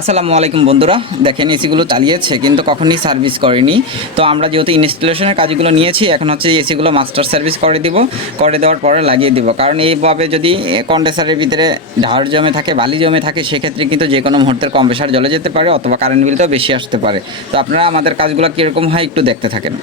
আসসালামু আলাইকুম বন্ধুরা। দেখেন এসিগুলো চালিয়েছে, কিন্তু কখনই সার্ভিস করেনি। তো আমরা যেহেতু ইনস্টলেশনের কাজগুলো নিয়েছি, এখন হচ্ছে এসিগুলো মাস্টার সার্ভিস করে দিব। করে দেওয়ার পরে লাগিয়ে দিব। কারণ এইভাবে যদি কন্ডেসারের ভিতরে ঢাড় জমে থাকে, বালি জমে থাকে, সেক্ষেত্রে কিন্তু যে কোনো মুহূর্তের কম্প্রেসার জ্বলে যেতে পারে অথবা কারেন্ট বিলটাও বেশি আসতে পারে। তো আপনারা আমাদের কাজগুলো কীরকম হয় একটু দেখতে থাকেন।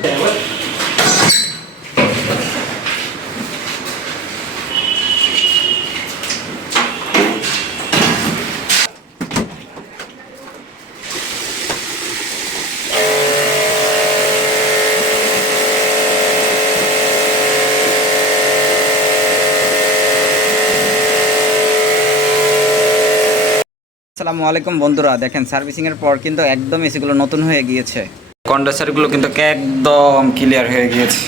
আসসালামু আলাইকুম বন্ধুরা, দেখেন সার্ভিসিংয়ের পর কিন্তু একদম এসিগুলো নতুন হয়ে গিয়েছে। কন্ডেসারগুলো কিন্তু একদম ক্লিয়ার হয়ে গিয়েছে।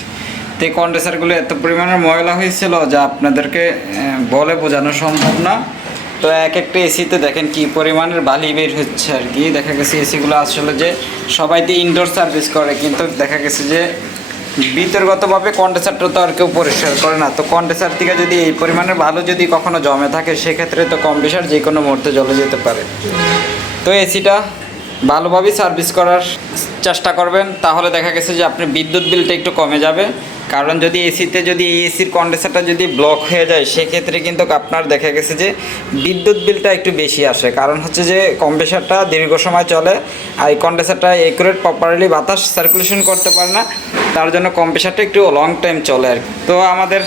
তো এই কন্ডেসারগুলো এত পরিমাণের ময়লা হয়েছিল যা আপনাদেরকে বলে বোঝানো সম্ভব না। তো এক একটা এসিতে দেখেন কি পরিমাণের বালি বের হচ্ছে আর কি। দেখা গেছে এসিগুলো আসলে যে সবাই তো ইনডোর সার্ভিস করে, কিন্তু দেখা গেছে যে বিতর্গতভাবে কন্ডেসারটা তো আর কেউ পরিষ্কার করে না। তো কন্ডেসার থেকে যদি এই পরিমাণের ভালো যদি কখনো জমে থাকে, সেক্ষেত্রে তো কম্প্রেসার যে কোনো মুহূর্তে জ্বলে যেতে পারে। তো এসিটা ভালোভাবেই সার্ভিস করার চেষ্টা করবেন। তাহলে দেখা গেছে যে আপনি বিদ্যুৎ বিলটা একটু কমে যাবে। কারণ যদি এসিতে যদি এই এসির কন্ডেসারটা যদি ব্লক হয়ে যায়, সেক্ষেত্রে কিন্তু আপনার দেখা গেছে যে বিদ্যুৎ বিলটা একটু বেশি আসে। কারণ হচ্ছে যে কম্প্রেসারটা দীর্ঘ সময় চলে আর এই কন্ডেসারটা একুরেট প্রপারলি বাতাস সার্কুলেশন করতে পারে না। তার জন্য কম্প্রেসারটা একটু লং টাইম চলে আর। তো আমাদের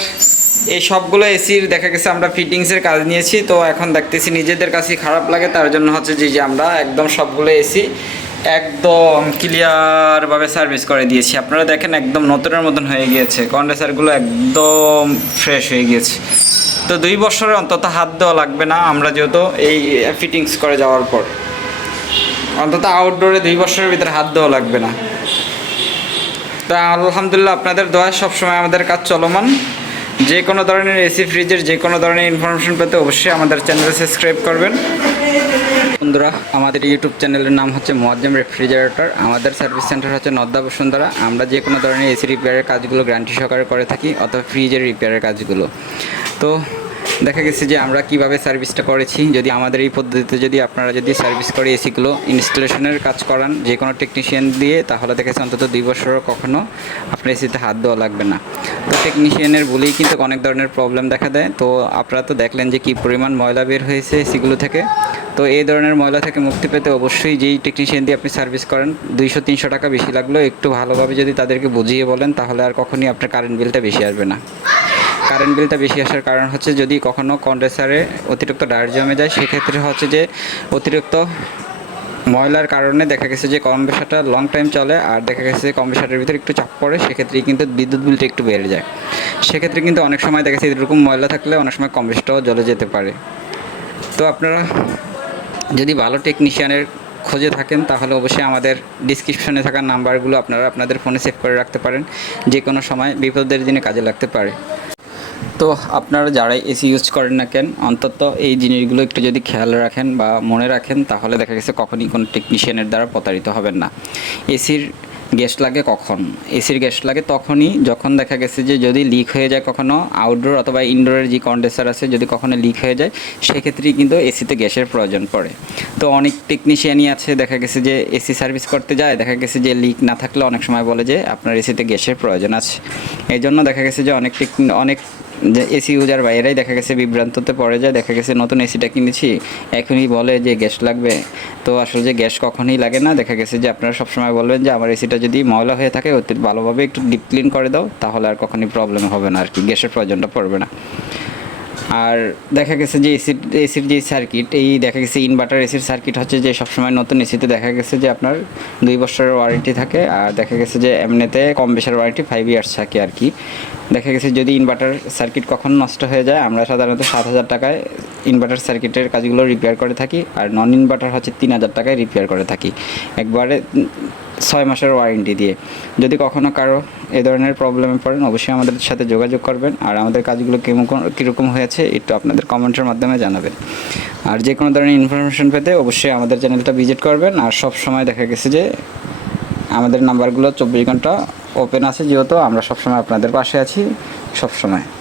এই সবগুলো এসির দেখা গেছে আমরা ফিটিংসের কাজ নিয়েছি। তো এখন দেখতেছি নিজেদের কাছেই খারাপ লাগে। তার জন্য হচ্ছে যে আমরা একদম সবগুলো এসি একদম ক্লিয়ারভাবে সার্ভিস করে দিয়েছি। আপনারা দেখেন একদম নতুনের মতন হয়ে গিয়েছে। কন্ডেসারগুলো একদম ফ্রেশ হয়ে গিয়েছে। তো দুই বছরের অন্তত হাত দেওয়া লাগবে না, আমরা যেহেতু এই ফিটিংস করে যাওয়ার পর। অন্তত আউটডোরে দুই বছরের ভিতরে হাত দেওয়া লাগবে না। তো আলহামদুলিল্লাহ আপনাদের দোয়া সবসময় আমাদের কাজ চলমান। যে কোনো ধরনের এসি ফ্রিজের যে কোনো ধরনের ইনফরমেশন পেতে অবশ্যই আমাদের চ্যানেলে সাবস্ক্রাইব করবেন। বন্ধুরা, আমাদের ইউটিউব চ্যানেলের নাম হচ্ছে মোয়াজ্জেম রেফ্রিজারেটর। আমাদের সার্ভিস সেন্টার হচ্ছে নদ্দা বসুন্ধরা। আমরা যে কোনো ধরনের এসি রিপেয়ারের কাজগুলো গ্যারান্টি সহকারে করে থাকি, অথবা ফ্রিজের রিপেয়ারের কাজগুলো। তো দেখা গেছে যে আমরা কীভাবে সার্ভিসটা করেছি। যদি আমাদের এই পদ্ধতিতে যদি আপনারা যদি সার্ভিস করে এসিগুলো ইনস্টলেশনের কাজ করান যে কোনো টেকনিশিয়ান দিয়ে, তাহলে দেখা গেছে অন্তত দুই বছরও কখনো আপনার এসিতে হাত দেওয়া লাগবে না। তো টেকনিশিয়ানের বলেই কিন্তু অনেক ধরনের প্রবলেম দেখা দেয়। তো আপনারা তো দেখলেন যে কী পরিমাণ ময়লা বের হয়েছে এসিগুলো থেকে। তো এই ধরনের ময়লা থেকে মুক্তি পেতে অবশ্যই যেই টেকনিশিয়ান দিয়ে আপনি সার্ভিস করেন, দুইশো, তিনশো টাকা বেশি লাগলেও একটু ভালোভাবে যদি তাদেরকে বুঝিয়ে বলেন, তাহলে আর কখনই আপনার কারেন্ট বিলটা বেশি আসবে না। কারেন্ট বিলটা বেশি আসার কারণ হচ্ছে যদি কখনো কন্ডেসারে অতিরিক্ত ডায়ের জমে যায়, সেক্ষেত্রে হচ্ছে যে অতিরিক্ত ময়লার কারণে দেখা গেছে যে কম্প্রেসারটা লং টাইম চলে আর দেখা গেছে যে কম্প্রেসারের ভিতরে একটু চাপ পড়ে, সেক্ষেত্রেই কিন্তু বিদ্যুৎ বিলটা একটু বেড়ে যায়। সেক্ষেত্রে কিন্তু অনেক সময় দেখা গেছে এরকম ময়লা থাকলে অনেক সময় কম্প্রেসারটাও জ্বলে যেতে পারে। তো আপনারা যদি ভালো টেকনিশিয়ানের খোঁজে থাকেন, তাহলে অবশ্যই আমাদের ডিসক্রিপশনে থাকা নাম্বারগুলো আপনারা আপনাদের ফোনে সেভ করে রাখতে পারেন। যে কোনো সময় বিপদের দিনে কাজে লাগতে পারে। তো আপনারা যারাই এসি ইউজ করেন না কেন, অন্তত এই জিনিসগুলো একটু যদি খেয়াল রাখেন বা মনে রাখেন, তাহলে দেখা গেছে কখনই কোনো টেকনিশিয়ানের দ্বারা প্রতারিত হবেন না। এসির গ্যাস লাগে কখন? এসির গ্যাস লাগে তখনই যখন দেখা গেছে যে যদি লিক হয়ে যায় কখনো আউটডোর অথবা ইনডোরের যে কন্ডেন্সার আছে যদি কখনো লিক হয়ে যায়, সেক্ষেত্রেই কিন্তু এসিতে গ্যাসের প্রয়োজন পড়ে। তো অনেক টেকনিশিয়ানই আছে, দেখা গেছে যে এসি সার্ভিস করতে যায়, দেখা গেছে যে লিক না থাকলে অনেক সময় বলে যে আপনার এসিতে গ্যাসের প্রয়োজন আছে। এই জন্য দেখা গেছে যে অনেক অনেক যে এসি ইউজার বাইরেই দেখা গেছে বিভ্রান্ততে পড়ে যায়, দেখা গেছে নতুন এসিটা কিনেছি, এখনই বলে যে গ্যাস লাগবে। তো আসলে যে গ্যাস কখনই লাগে না, দেখা গেছে যে আপনারা সবসময় বলবেন যে, আমার এসিটা যদি ময়লা হয়ে থাকে, অতি ভালোভাবে একটু ডিপ ক্লিন করে দাও, তাহলে আর কখনই প্রবলেম হবে না আর কি গ্যাসের প্রয়োজনটা পড়বে না। আর দেখা গেছে যে এসির এসির যে সার্কিট এই দেখা গেছে ইনভার্টার এসির সার্কিট হচ্ছে যে সবসময় নতুন এসিতে দেখা গেছে যে আপনার দুই বছরের ওয়ারেন্টি থাকে, আর দেখা গেছে যে এমনিতে কম বেশির ওয়ারেন্টি ফাইভ ইয়ার্স থাকে আর কি দেখা গেছে যদি ইনভার্টার সার্কিট কখন নষ্ট হয়ে যায়, আমরা সাধারণত সাত হাজার টাকায় ইনভার্টার সার্কিটের কাজগুলো রিপেয়ার করে থাকি, আর নন ইনভার্টার হচ্ছে তিন হাজার টাকায় রিপেয়ার করে থাকি। একবারে ছয় মাসের ওয়ারেন্টি দিয়ে। যদি কখনো কারও এ ধরনের প্রবলেমে পড়েন, অবশ্যই আমাদের সাথে যোগাযোগ করবেন, আর আমাদের কাজগুলো কেমন কীরকম হয়েছে, একটু আপনাদের কমেন্টের মাধ্যমে জানাবেন। আর যে কোনো ধরনের ইনফরমেশন পেতে অবশ্যই আমাদের চ্যানেলটা ভিজিট করবেন, আর সব সময় দেখা গেছে যে আমাদের নাম্বারগুলো চব্বিশ ঘণ্টা ওপেন আছে যেহেতু আমরা সবসময় আপনাদের পাশে আছি সবসময়।